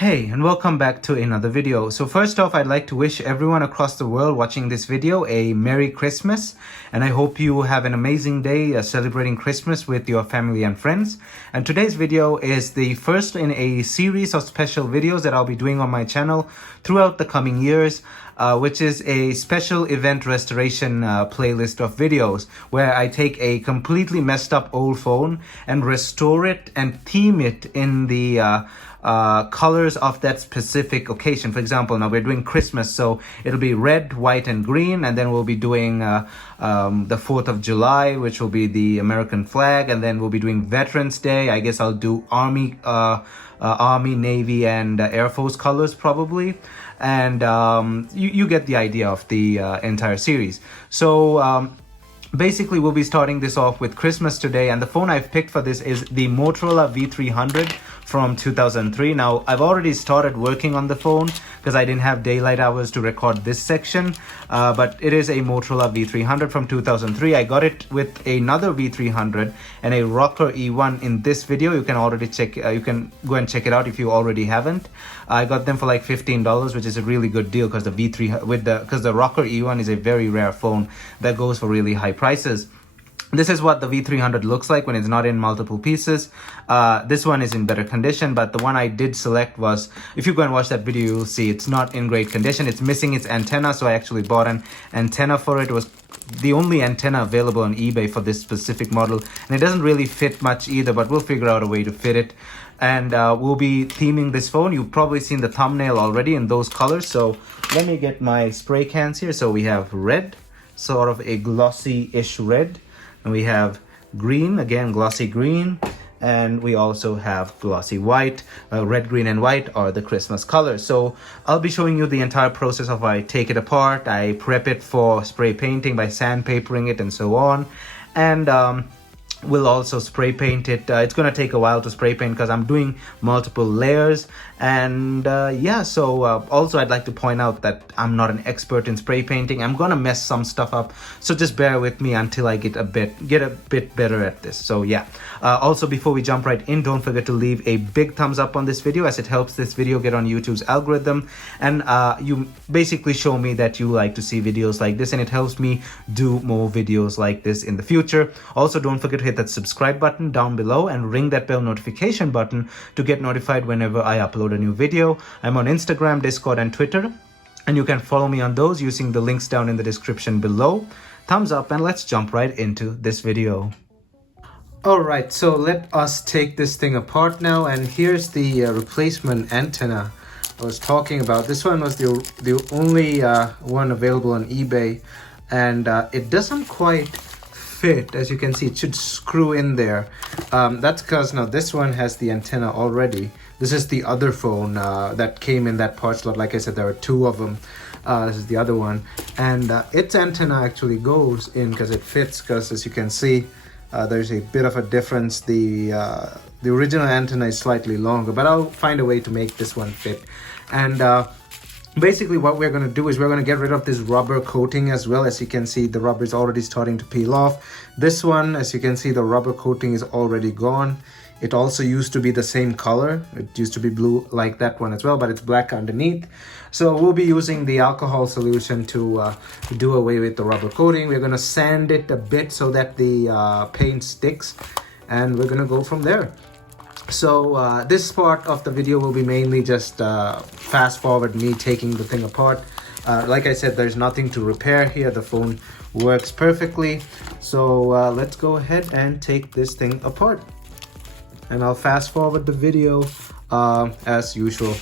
Hey, and welcome back to another video. So first off, I'd like to wish everyone across the world watching this video a Merry Christmas. And I hope you have an amazing day celebrating Christmas with your family and friends. And today's video is the first in a series of special videos that I'll be doing on my channel throughout the coming years. Which is a special event restoration playlist of videos where I take a completely messed up old phone and restore it and theme it in the colors of that specific occasion. For example, now we're doing Christmas, so it'll be red, white, and green, and then we'll be doing the 4th of July, which will be the American flag, and then we'll be doing Veterans Day. I guess I'll do Army, Navy, and Air Force colors probably. And you get the idea of the entire series. So basically we'll be starting this off with Christmas today, and the phone I've picked for this is the Motorola V300 from 2003. Now I've already started working on the phone because I didn't have daylight hours to record this section, but it is a Motorola V300 from 2003. I got it with another V300 and a Rocker E1 in this video. You can already check, you can go and check it out if you already haven't. I got them for like $15, which is a really good deal because the Rocker E1 is a very rare phone that goes for really high prices. This is what the V300 looks like when it's not in multiple pieces. This one is in better condition, but the one I did select was, if you go and watch that video, you'll see it's not in great condition. It's missing its antenna, so I actually bought an antenna for it. It was the only antenna available on eBay for this specific model, and it doesn't really fit much either, but we'll figure out a way to fit it. And we'll be theming this phone. You've probably seen the thumbnail already in those colors, so let me get my spray cans here. So we have red, sort of a glossy-ish red. And we have green, again glossy green, and we also have glossy white. Red, green, and white are the Christmas colors. So I'll be showing you the entire process of I take it apart, I prep it for spray painting by sandpapering it and so on. And we'll also spray paint it. It's gonna take a while to spray paint because I'm doing multiple layers. And yeah, so also I'd like to point out that I'm not an expert in spray painting. I'm gonna mess some stuff up, so just bear with me until I get a bit better at this. So yeah, also before we jump right in, don't forget to leave a big thumbs up on this video, as it helps this video get on YouTube's algorithm, and you basically show me that you like to see videos like this, and it helps me do more videos like this in the future. Also, don't forget to hit that subscribe button down below and ring that bell notification button to get notified whenever I upload a new video. I'm on Instagram, Discord, and Twitter, and you can follow me on those using the links down in the description below. Thumbs up, and let's jump right into this video. Alright, so let us take this thing apart now, and here's the replacement antenna I was talking about. This one was the only one available on eBay, and it doesn't quite fit. As you can see, it should screw in there. That's because now this one has the antenna already. This is the other phone that came in that part slot. Like I said, there are two of them. This is the other one, and its antenna actually goes in because it fits, because as you can see, there's a bit of a difference. The original antenna is slightly longer, but I'll find a way to make this one fit. And basically what we're going to do is we're going to get rid of this rubber coating as well. As you can see, the rubber is already starting to peel off. This one, as you can see, the rubber coating is already gone. It also used to be the same color. It used to be blue like that one as well, but it's black underneath. So we'll be using the alcohol solution to do away with the rubber coating. We're going to sand it a bit so that the paint sticks, and we're going to go from there. So this part of the video will be mainly just fast forward me taking the thing apart. Like I said, there's nothing to repair here. The phone works perfectly. So let's go ahead and take this thing apart, and I'll fast forward the video as usual.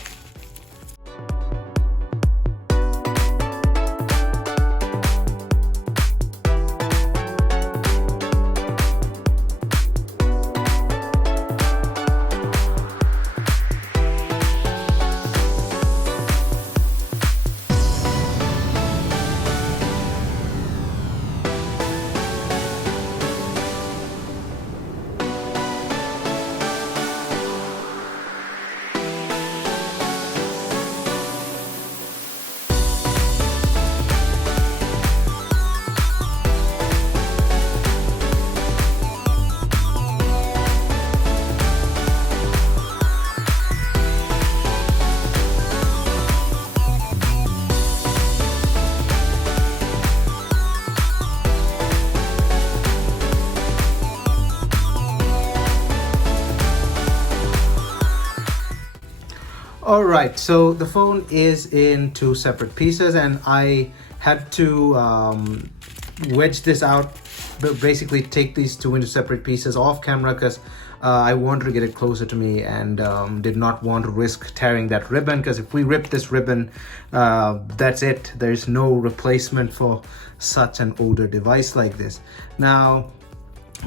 All right, so the phone is in two separate pieces, and I had to wedge this out, but basically take these two into separate pieces off camera because I wanted to get it closer to me and did not want to risk tearing that ribbon, because if we rip this ribbon, that's it. There's no replacement for such an older device like this. Now,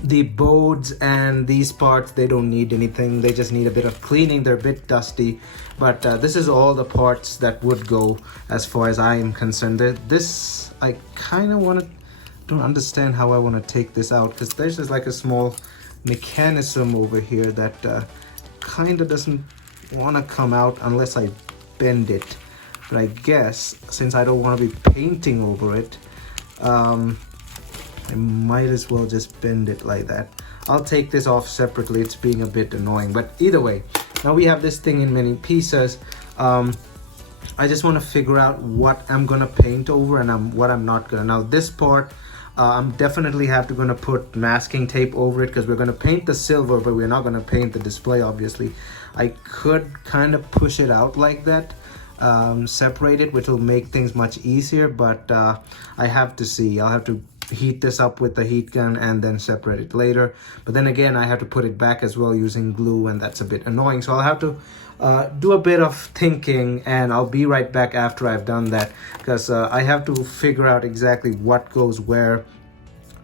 the boards and these parts, they don't need anything, they just need a bit of cleaning. They're a bit dusty, but this is all the parts that would go as far as I am concerned. This, I kind of don't understand how I want to take this out, because there's just like a small mechanism over here that kind of doesn't want to come out unless I bend it. But I guess since I don't want to be painting over it, I might as well just bend it like that. I'll take this off separately. It's being a bit annoying, but either way, now we have this thing in many pieces. I just want to figure out what I'm gonna paint over and what I'm not gonna. Now this part, I'm definitely gonna put masking tape over it, because we're gonna paint the silver, but we're not gonna paint the display, obviously. I could kind of push it out like that, separate it, which will make things much easier, but I have to see. I'll have to heat this up with the heat gun and then separate it later, but then again I have to put it back as well using glue, and that's a bit annoying, so I'll have to do a bit of thinking, and I'll be right back after I've done that, because I have to figure out exactly what goes where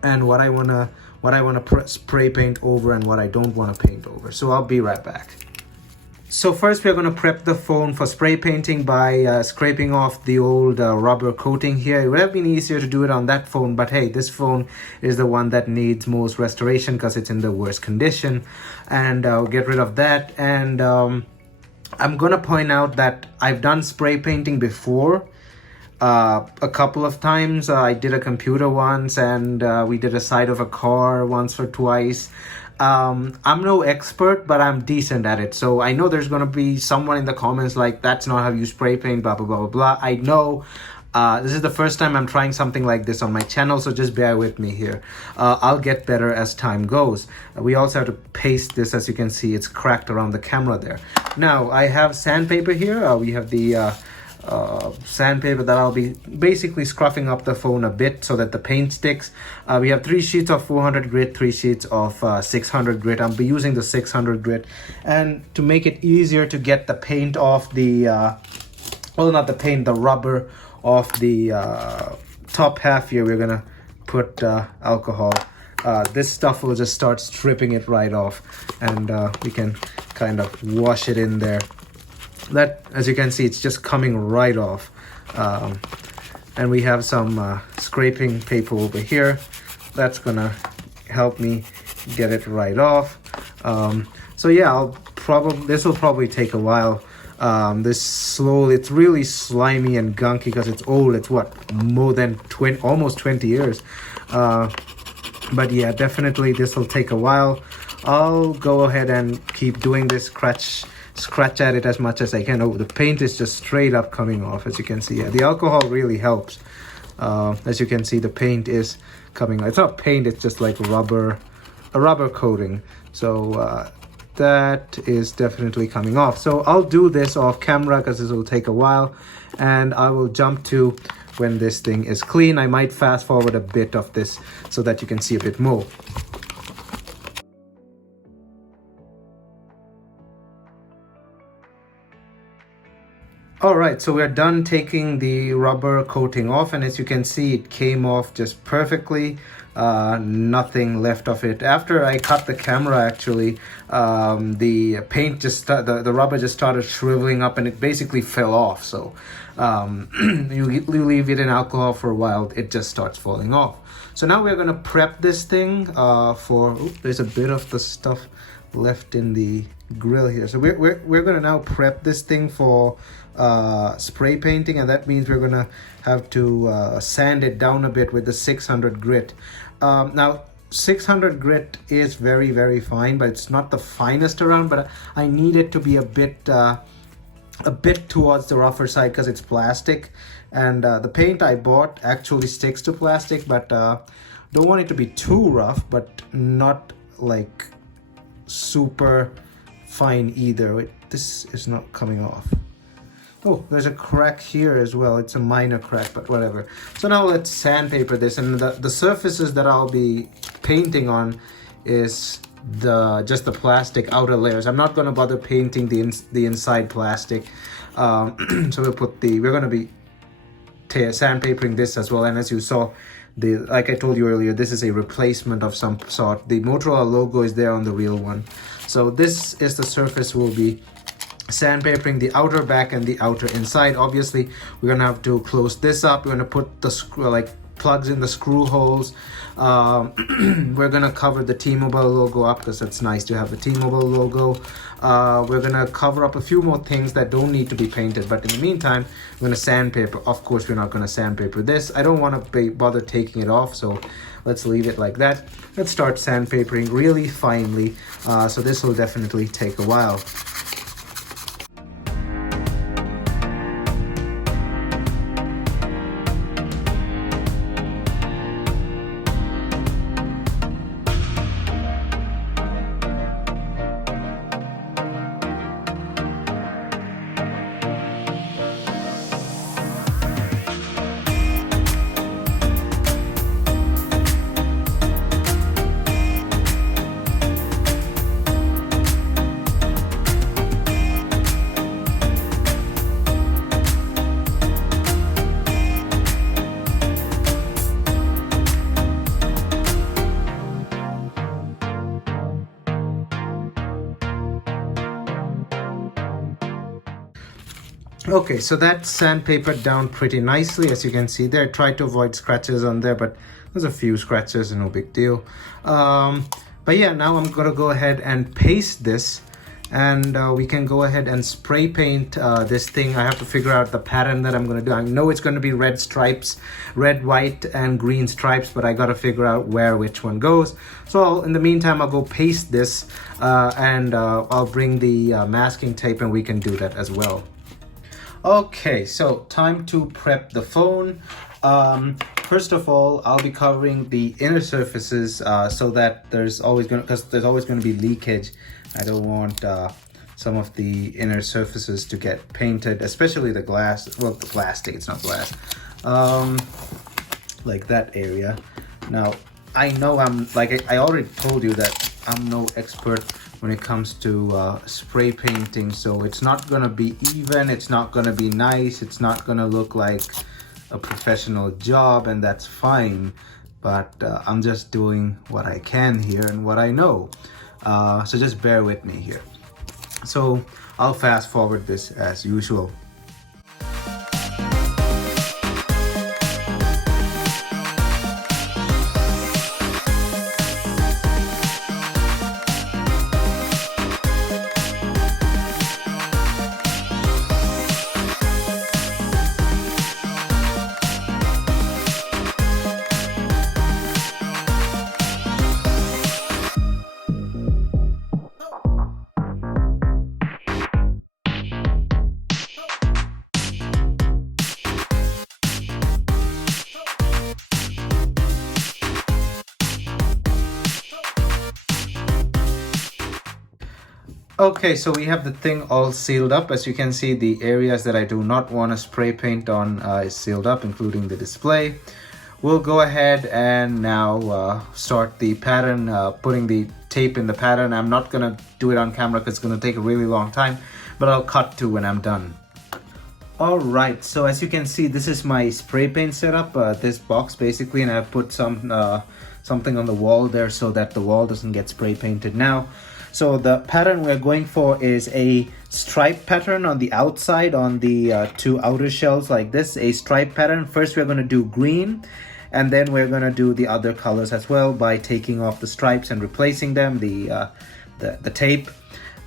and what I wanna spray paint over and what I don't want to paint over. So I'll be right back. So first we're going to prep the phone for spray painting by scraping off the old rubber coating here. It would have been easier to do it on that phone, but hey, this phone is the one that needs most restoration because it's in the worst condition, and I'll get rid of that. And I'm going to point out that I've done spray painting before a couple of times. I did a computer once, and we did a side of a car once or twice. I'm no expert, but I'm decent at it. So I know there's going to be someone in the comments like, that's not how you spray paint, blah, blah, blah, blah, blah. I know this is the first time I'm trying something like this on my channel, so just bear with me here. I'll get better as time goes. We also have to paste this. As you can see, it's cracked around the camera there. Now, I have sandpaper here. We have the sandpaper that I'll be basically scruffing up the phone a bit so that the paint sticks. We have 3 sheets of 400 grit, 3 sheets of 600 grit. I'll be using the 600 grit, and to make it easier to get the paint off the well, not the paint, the rubber off the top half here, we're gonna put alcohol. This stuff will just start stripping it right off, and we can kind of wash it in there. That, as you can see, it's just coming right off. And we have some scraping paper over here that's gonna help me get it right off. So yeah, this will probably take a while. It's really slimy and gunky because it's old. It's what, more than almost 20 years. But yeah, definitely this will take a while. I'll go ahead and keep doing this, scratch at it as much as I can. Oh, the paint is just straight up coming off, as you can see. Yeah, the alcohol really helps. As you can see, the paint is coming off. It's not paint, it's just like a rubber coating. So that is definitely coming off. So I'll do this off camera because this will take a while, and I will jump to when this thing is clean. I might fast forward a bit of this so that you can see a bit more. Alright, so we're done taking the rubber coating off, and as you can see, it came off just perfectly. Nothing left of it. After I cut the camera, actually, the paint the rubber just started shriveling up, and it basically fell off. So you leave it in alcohol for a while, it just starts falling off. So now we're going to prep this thing there's a bit of the stuff left in the grill here. So we're going to now prep this thing for spray painting, and that means we're gonna have to sand it down a bit with the 600 grit. Now 600 grit is very, very fine, but it's not the finest around, but I need it to be a bit towards the rougher side because it's plastic, and the paint I bought actually sticks to plastic, but don't want it to be too rough, but not like super fine either. This is not coming off. Oh, there's a crack here as well. It's a minor crack, but whatever. So now let's sandpaper this, and the surfaces that I'll be painting on is just the plastic outer layers. I'm not gonna bother painting the inside plastic. So we're gonna be sandpapering this as well. And as you saw, like I told you earlier, this is a replacement of some sort. The Motorola logo is there on the real one. So this is the surface we'll be sandpapering, the outer back and the outer inside. Obviously, we're gonna have to close this up. We're gonna put the plugs in the screw holes. We're gonna cover the T-Mobile logo up because it's nice to have the T-Mobile logo. We're gonna cover up a few more things that don't need to be painted, but in the meantime, we're gonna sandpaper. Of course, we're not gonna sandpaper this. I don't want to bother taking it off, so let's leave it like that. Let's start sandpapering really finely. So this will definitely take a while. Okay, so that's sandpapered down pretty nicely, as you can see there. I tried to avoid scratches on there, but there's a few scratches, no big deal. But yeah, now I'm gonna go ahead and paste this, and we can go ahead and spray paint this thing. I have to figure out the pattern that I'm gonna do. I know it's gonna be red stripes, red, white, and green stripes, but I gotta figure out which one goes. So in the meantime, I'll go paste this, and I'll bring the masking tape, and we can do that as well. Okay, so time to prep the phone. First of all, I'll be covering the inner surfaces so that there's always gonna be leakage. I don't want some of the inner surfaces to get painted, especially the glass. Well, the plastic, it's not glass. Like that area. Now, I know I already told you that I'm no expert when it comes to spray painting, so it's not gonna be even, it's not gonna be nice, it's not gonna look like a professional job, and that's fine, but I'm just doing what I can here and what I know, so just bear with me here. So I'll fast forward this as usual. Okay, so we have the thing all sealed up. As you can see, the areas that I do not want to spray paint on is sealed up, including the display. We'll go ahead and now start the pattern, putting the tape in the pattern. I'm not gonna do it on camera because it's gonna take a really long time, but I'll cut to when I'm done. Alright, so as you can see, this is my spray paint setup, this box basically, and I've put something on the wall there so that the wall doesn't get spray painted now. So the pattern we're going for is a stripe pattern on the outside, on the two outer shells like this, a stripe pattern. First we're going to do green, and then we're going to do the other colors as well by taking off the stripes and replacing them, the tape.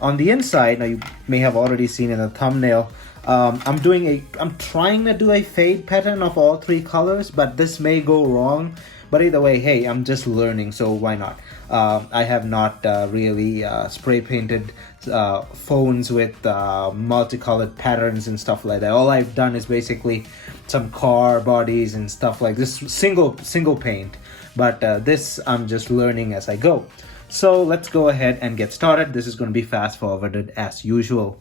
On the inside, now you may have already seen in the thumbnail, I'm trying to do a fade pattern of all three colors, but this may go wrong. But either way, hey, I'm just learning, so why not? I have not really spray painted phones with multicolored patterns and stuff like that. All I've done is basically some car bodies and stuff like this, single paint. But this I'm just learning as I go. So let's go ahead and get started. This is going to be fast forwarded as usual.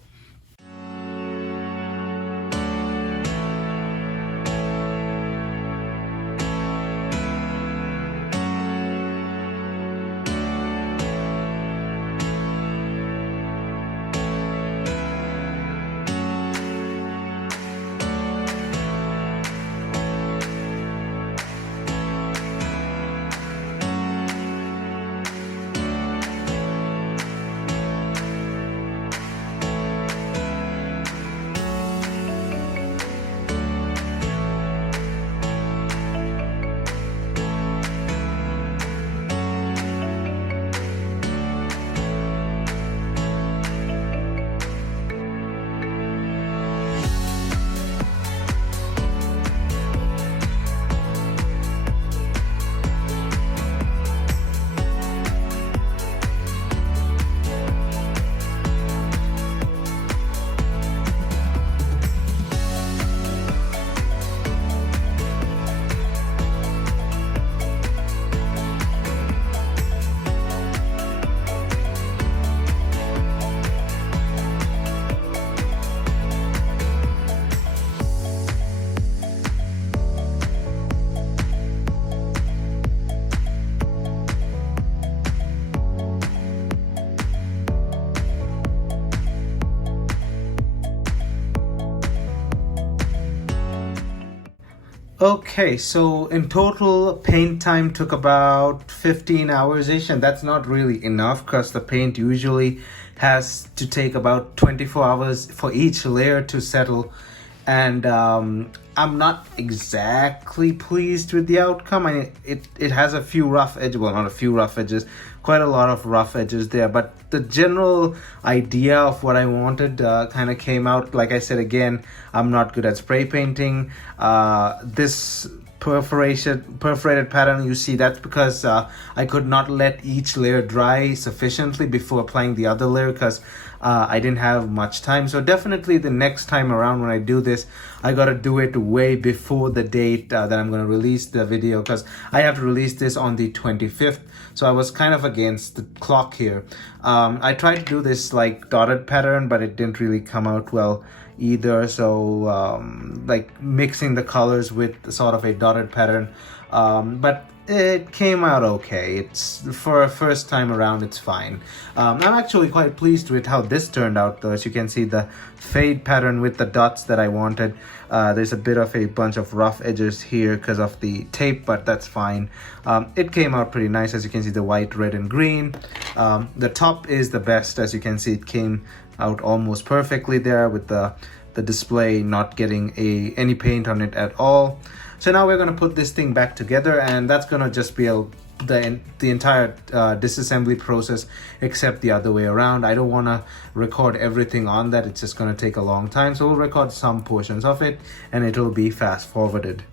Okay, so in total, paint time took about 15 hours-ish, and that's not really enough because the paint usually has to take about 24 hours for each layer to settle. And I'm not exactly pleased with the outcome. I mean, it has a few rough edges, well, not a few rough edges, quite a lot of rough edges there, but the general idea of what I wanted kind of came out. Like I said, again, I'm not good at spray painting. This perforated pattern you see, that's because I could not let each layer dry sufficiently before applying the other layer because I didn't have much time. So definitely the next time around when I do this, I gotta do it way before the date that I'm gonna release the video, because I have to release this on the 25th. So I was kind of against the clock here. I tried to do this like dotted pattern, but it didn't really come out well either. So like mixing the colors with sort of a dotted pattern, but it came out okay. It's for a first time around, it's fine. I'm actually quite pleased with how this turned out though. As you can see, the fade pattern with the dots that I wanted. There's a bit of a bunch of rough edges here because of the tape, but that's fine. It came out pretty nice. As you can see, the white, red, and green. The top is the best. As you can see, it came out almost perfectly there with the display not getting any paint on it at all. So now we're going to put this thing back together, and that's going to just be the entire disassembly process, except the other way around. I don't want to record everything on that. It's just going to take a long time. So we'll record some portions of it, and it'll be fast forwarded.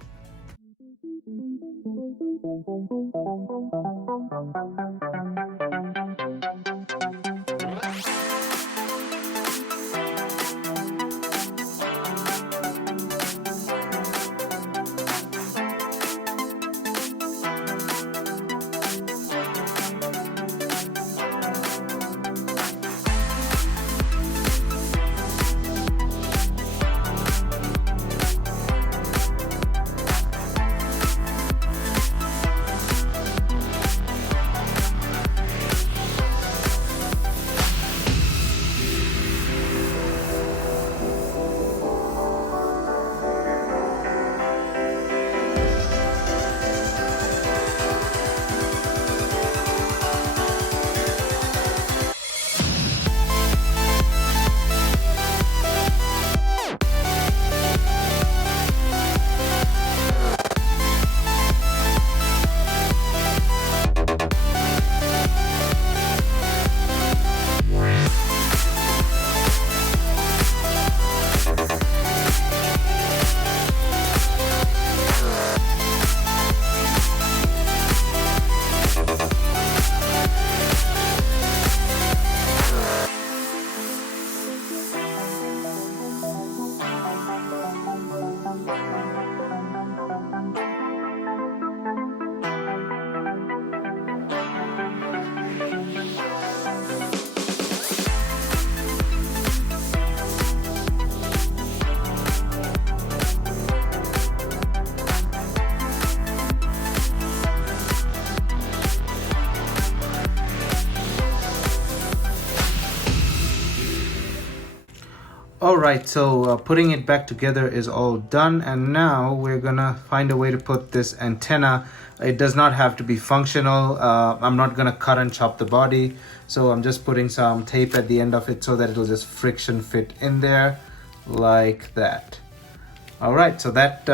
Alright, so putting it back together is all done, and now we're gonna find a way to put this antenna. It does not have to be functional. I'm not gonna cut and chop the body, so I'm just putting some tape at the end of it so that it'll just friction fit in there like that. Alright, so that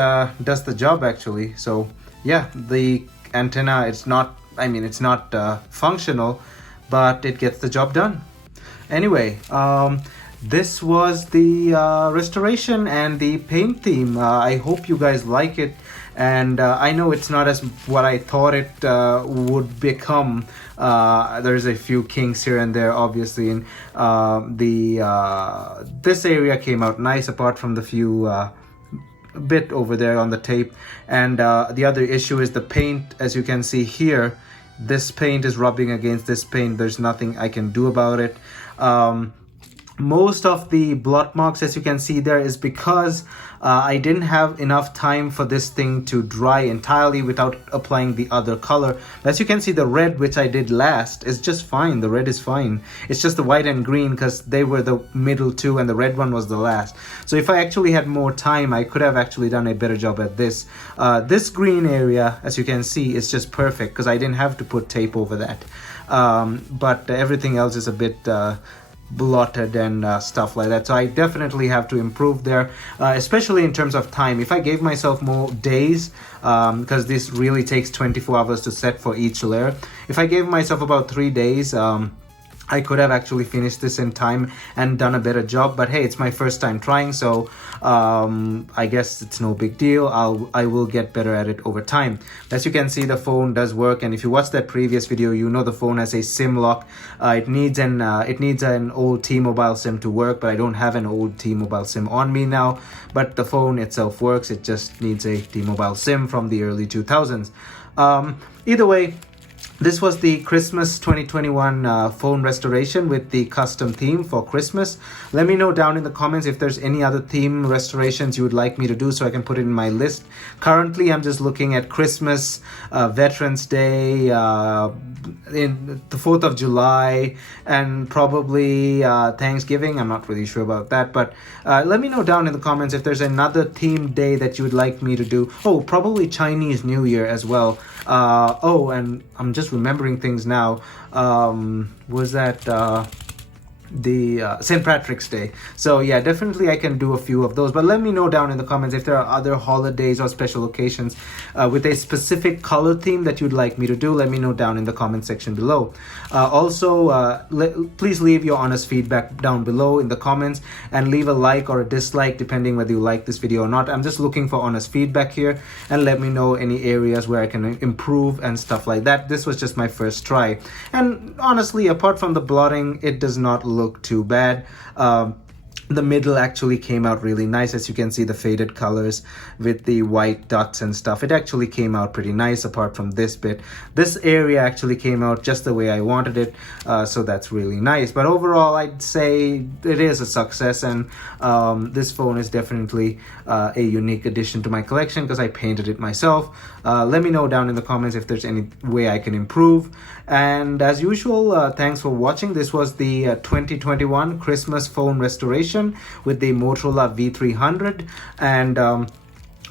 does the job actually. So yeah, the antenna, it's not functional, but it gets the job done. Anyway, this was the restoration and the paint theme. I hope you guys like it, and I know it's not as what I thought it would become. There's a few kinks here and there, obviously, and this area came out nice apart from the few bit over there on the tape. And the other issue is the paint. As you can see here, this paint is rubbing against this paint. There's nothing I can do about it. most of the blot marks, as you can see there, is because I didn't have enough time for this thing to dry entirely without applying the other color. As you can see, the red, which I did last, is just fine. The red is fine. It's just the white and green because they were the middle two and the red one was the last. So if I actually had more time, I could have actually done a better job at this. This green area, as you can see, is just perfect because I didn't have to put tape over that. But everything else is a bit blotted and stuff like that, so I definitely have to improve there, especially in terms of time. If I gave myself more days, because this really takes 24 hours to set for each layer, if I gave myself about 3 days, I could have actually finished this in time and done a better job. But hey, it's my first time trying, so I guess it's no big deal. I will get better at it over time. As you can see, the phone does work, and if you watched that previous video, you know the phone has a SIM lock. It needs an old T-Mobile SIM to work, but I don't have an old T-Mobile SIM on me now. But the phone itself works. It just needs a T-Mobile SIM from the early 2000s. Either way, this was the Christmas 2021 phone restoration with the custom theme for Christmas. Let me know down in the comments if there's any other theme restorations you would like me to do so I can put it in my list. Currently, I'm just looking at Christmas, Veterans Day, in the 4th of July, and probably Thanksgiving. I'm not really sure about that, but let me know down in the comments if there's another theme day that you would like me to do. Oh, probably Chinese New Year as well. Oh, and I'm just remembering things now. Was that the St. Patrick's Day? So yeah, definitely I can do a few of those, but let me know down in the comments if there are other holidays or special occasions with a specific color theme that you'd like me to do. Let me know down in the comment section below. Also, please leave your honest feedback down below in the comments, and leave a like or a dislike depending whether you like this video or not. I'm just looking for honest feedback here, and let me know any areas where I can improve and stuff like that. This was just my first try, and honestly, apart from the blotting, it does not look too bad. The middle actually came out really nice. As you can see, the faded colors with the white dots and stuff, it actually came out pretty nice. Apart from this bit, this area actually came out just the way I wanted it, so that's really nice. But overall, I'd say it is a success, and this phone is definitely a unique addition to my collection because I painted it myself. Let me know down in the comments if there's any way I can improve. And as usual, thanks for watching. This was the 2021 Christmas phone restoration with the Motorola V300, and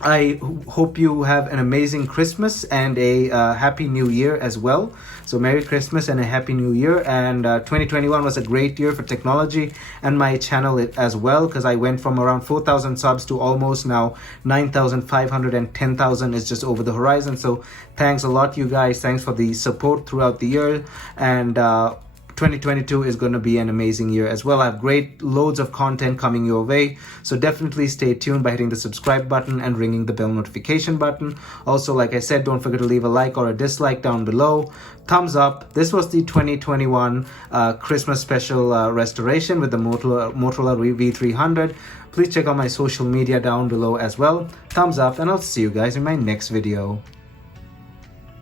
I hope you have an amazing Christmas and a happy new year as well. So Merry Christmas and a happy new year. And 2021 was a great year for technology and my channel as well, because I went from around 4,000 subs to almost now 9,500, and 10,000 is just over the horizon. So thanks a lot, you guys. Thanks for the support throughout the year, and 2022 is going to be an amazing year as well. I have loads of content coming your way, so definitely stay tuned by hitting the subscribe button and ringing the bell notification button. Also, like I said, don't forget to leave a like or a dislike down below. Thumbs up. This was the 2021 Christmas special restoration with the Motorola V300. Please check out my social media down below as well. Thumbs up, and I'll see you guys in my next video.